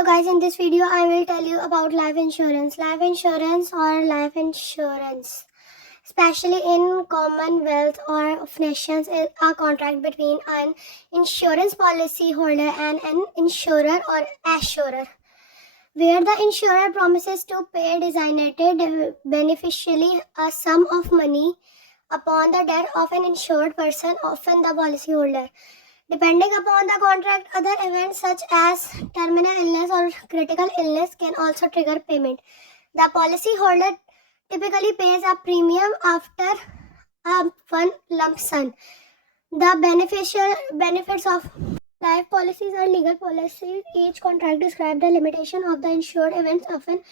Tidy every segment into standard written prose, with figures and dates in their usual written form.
So guys, in this video I will tell you about life insurance. Life insurance or life insurance, especially in Commonwealth or of nations, is a contract between an insurance policy holder and an insurer or assurer, where the insurer promises to pay designated beneficiary a sum of money upon the death of an insured person, often the policyholder. Depending upon the contract, other events such as terminal illness or critical illness can also trigger payment. The policyholder typically pays a premium after one lump sum. The benefits of life policies are legal policies. Each contract describes the limitation of the insured events, often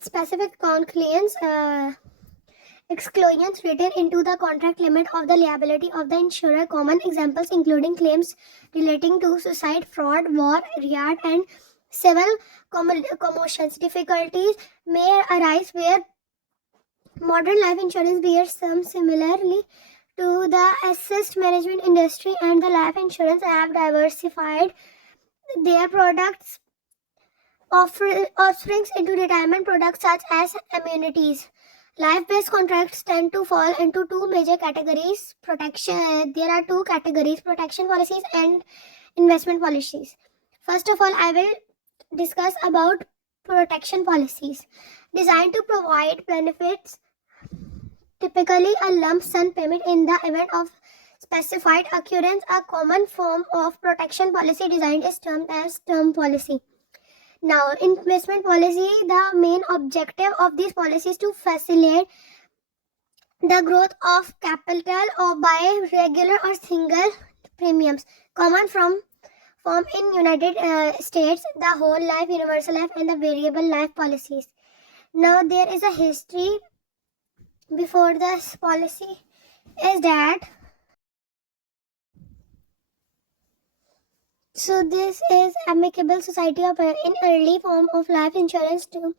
specific claims. Exclusions written into the contract limit of the liability of the insurer. Common examples including claims relating to suicide, fraud, war, riot, and civil commotions. Difficulties may arise where modern life insurance bears some similarly to the asset management industry, and the life insurance have diversified their products offerings into retirement products such as annuities. Life-based contracts tend to fall into two major categories. There are two categories: protection policies and investment policies. First of all, I will discuss about protection policies. Designed to provide benefits, typically a lump sum payment in the event of specified occurrence. A common form of protection policy designed is termed as term policy. Now, investment policy, the main objective of these policies to facilitate the growth of capital or by regular or single premiums. Common form in United States, the whole life, universal life, and the variable life policies. Now, there is a history before this policy is that. So this is Amicable Society of an early form of life insurance to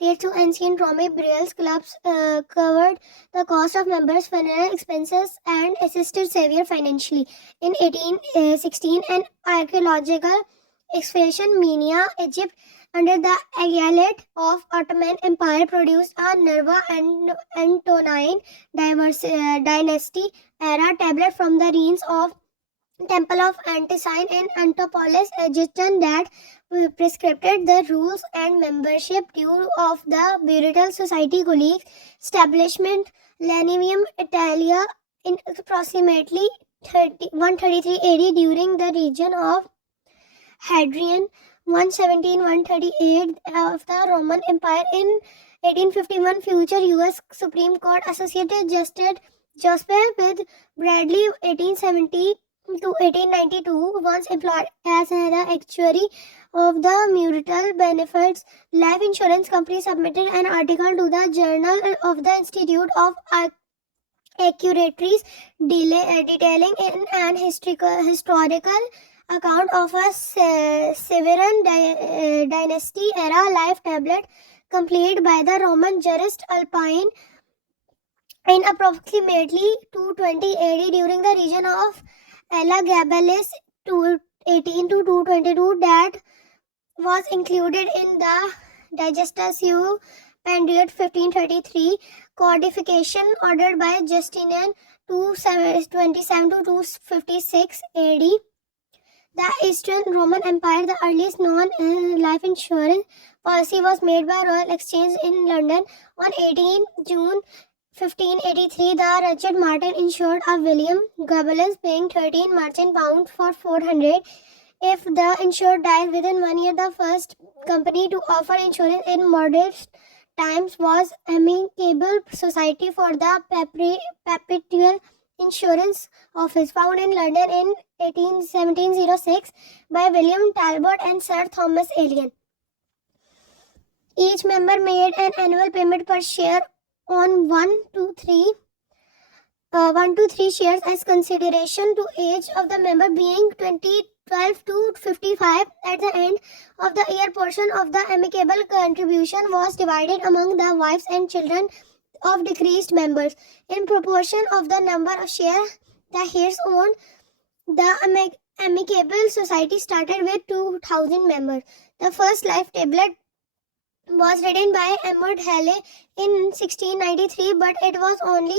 dates to ancient Rome. Burial clubs covered the cost of members' funeral expenses and assisted severe financially. In 1816, an archaeological excavation Mania, Egypt, under the Eyalet of Ottoman Empire, produced a Nerva and Antonine dynasty era tablet from the ruins of Temple of Antisine in Antopolis, Egyptian, that prescribed the rules and membership due of the Burial Society colleagues. Establishment Lanium Italia in approximately 133 AD during the region of Hadrian 117-138 of the Roman Empire. In 1851, future U.S. Supreme Court Associated Justice Joseph with Bradley 1870 to 1892 once employed as an actuary of the Mutual Benefits Life Insurance Company, submitted an article to the Journal of the Institute of Actuaries detailing an historical account of a Severan dynasty era life tablet completed by the Roman jurist Alpine in approximately 220 AD during the region of Elagabalus 218 to 222, that was included in the Digestatio Pandriot 1533 codification ordered by Justinian 227 to 256 AD. The Eastern Roman Empire, the earliest known life insurance policy, was made by Royal Exchange in London on 18 June 1583. The Richard Martin insured a William Gobelins, paying 13 merchant pounds for 400 if the insured died within 1 year. The first company to offer insurance in modern times was Amicable Society for the Perpetual Insurance Office, found in London in 1706 by William Talbot and Sir Thomas Allen. Each member made an annual payment per share on 1 to 3 shares as consideration to age of the member being 12 to 55. At the end of the year, portion of the amicable contribution was divided among the wives and children of decreased members in proportion of the number of shares the heirs owned. The Amicable Society started with 2000 members. The first life tablet was written by Edmund Halley in 1693, but it was only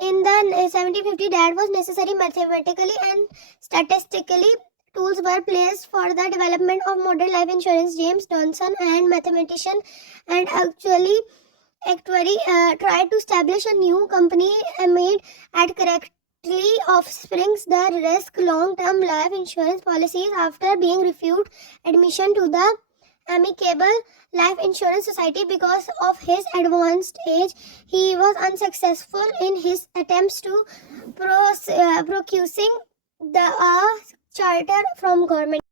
in the 1750 that was necessary mathematically and statistically. Tools were placed for the development of modern life insurance. James Johnson, and mathematician and actuary, tried to establish a new company aimed at correctly offsprings the risk long-term life insurance policies. After being refused admission to the Amicable Life Insurance Society because of his advanced age, he was unsuccessful in his attempts to procuring the charter from government.